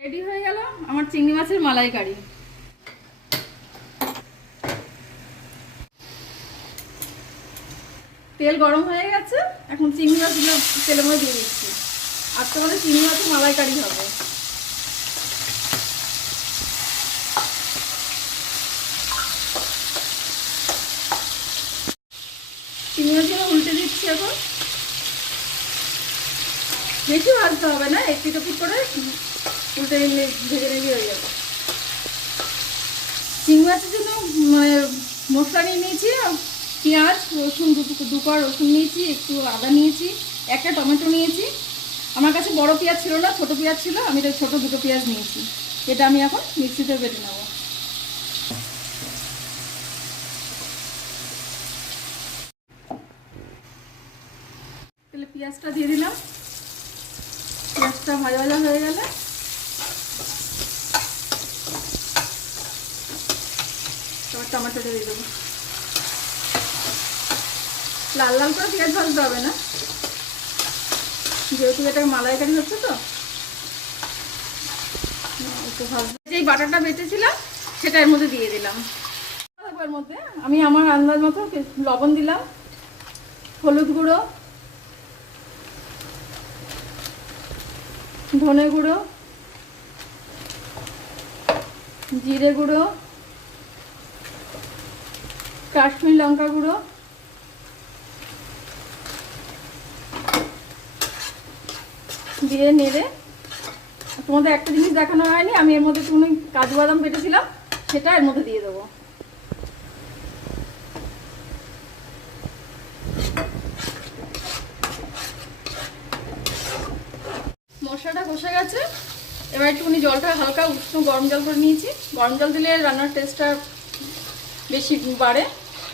Ready হয়ে গেল আমার চিংড়ি মাছের মালাইকারি। তেল গরম হয়ে গেছে, এখন চিংড়ি মাছগুলো তেলের মধ্যে দিয়ে দিচ্ছি। আর তোমাদের চিংড়ি মাছের মালাইকারি হবে। চিংড়ি মাছগুলো উল্টে দিচ্ছি এখন। বেশি ভাজতে হবে না, একটু টুকু করে উল্টে নিলে ভেজে ভেজে হয়ে যাবে। চিংড়ি মাছের জন্য মশলা নিয়ে নিয়েছি, পেঁয়াজ রসুন দু কোয়া রসুন নিয়েছি, একটু আদা নিয়েছি, একটা টমেটো নিয়েছি। আমার কাছে বড় পেঁয়াজ ছিল না, ছোট পেঁয়াজ ছিল, আমি তো ছোট দুটো পেঁয়াজ নিয়েছি। এটা আমি এখন মিক্সিতে বেটে নেব। তাহলে পেঁয়াজটা দিয়ে দিলাম। পেঁয়াজটা ভাজা ভাজা হয়ে গেলে তারপর টমেটোটা দিয়ে দেবো। লাল লাল করে পেঁয়াজ ভাজতে হবে না, যেহেতু এটা মালাইকারি হচ্ছে তো একটু ভাজতে। যেই বাটাটা বেটেছিলাম সেটা এর মধ্যে দিয়ে দিলাম। এর মধ্যে আমি আমার আন্দাজ মতো লবণ দিলাম, হলুদ গুঁড়ো, ধনে গুঁড়ো, জিরে গুঁড়ো, কাশ্মীরি লঙ্কা গুঁড়ো, দিয়ে নেড়ে। তোমাদের একটা জিনিস দেখানো হয়নি, আমি এর মধ্যে তুমি কাজু বাদাম বেটেছিলাম সেটা এর মধ্যে দিয়ে দেবো। মশলাটা কষে গেছে, এবার একটুখানি জলটা হালকা উষ্ণ গরম জল করে নিয়েছি। গরম জল দিলে রান্নার টেস্টটা বেশি বাড়ে,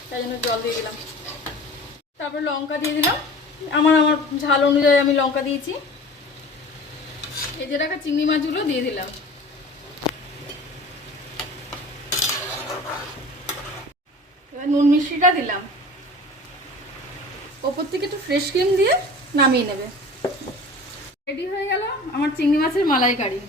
তাই জন্য জল দিয়ে দিলাম। তারপর লঙ্কা দিয়ে দিলাম, আমার ঝাল অনুযায়ী আমি লঙ্কা দিয়েছি। এই যে রাখা চিংড়ি মাছগুলো দিয়ে দিলাম। এবার নুন মিষ্টিটা দিলাম। ওপর থেকে একটু ফ্রেশ ক্রিম দিয়ে নামিয়ে নেবে। রেডি হয়ে গেল আমার চিংড়ি মাছের মালাইকারি।